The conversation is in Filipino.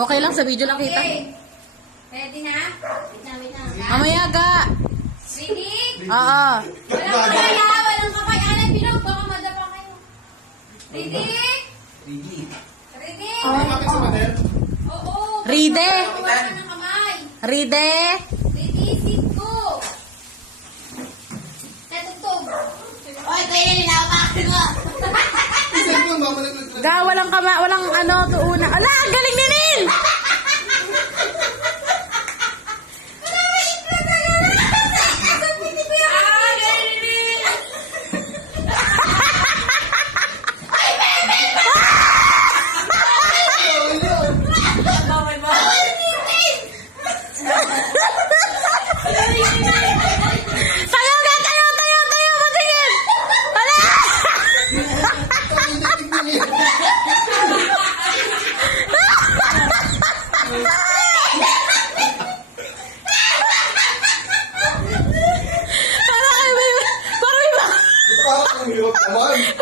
Okay lang, sa video lang kita. Okay. Ready na? Wait na. Mamaya ga. Ready? Oo. Walang kamay ha, walang kamay. Alam, Pinog, baka madapa kayo. Ready? Ready? Oo. Ready? Huwag ka ng kamay. Ride. Ready, sit, go. Natugtog. Oy, kaya nilawak mo. Ga, walang walang ano, tuuna. Ala, ang galing ni Nil! Tayo na, tayo, matingin! Ala! Parang may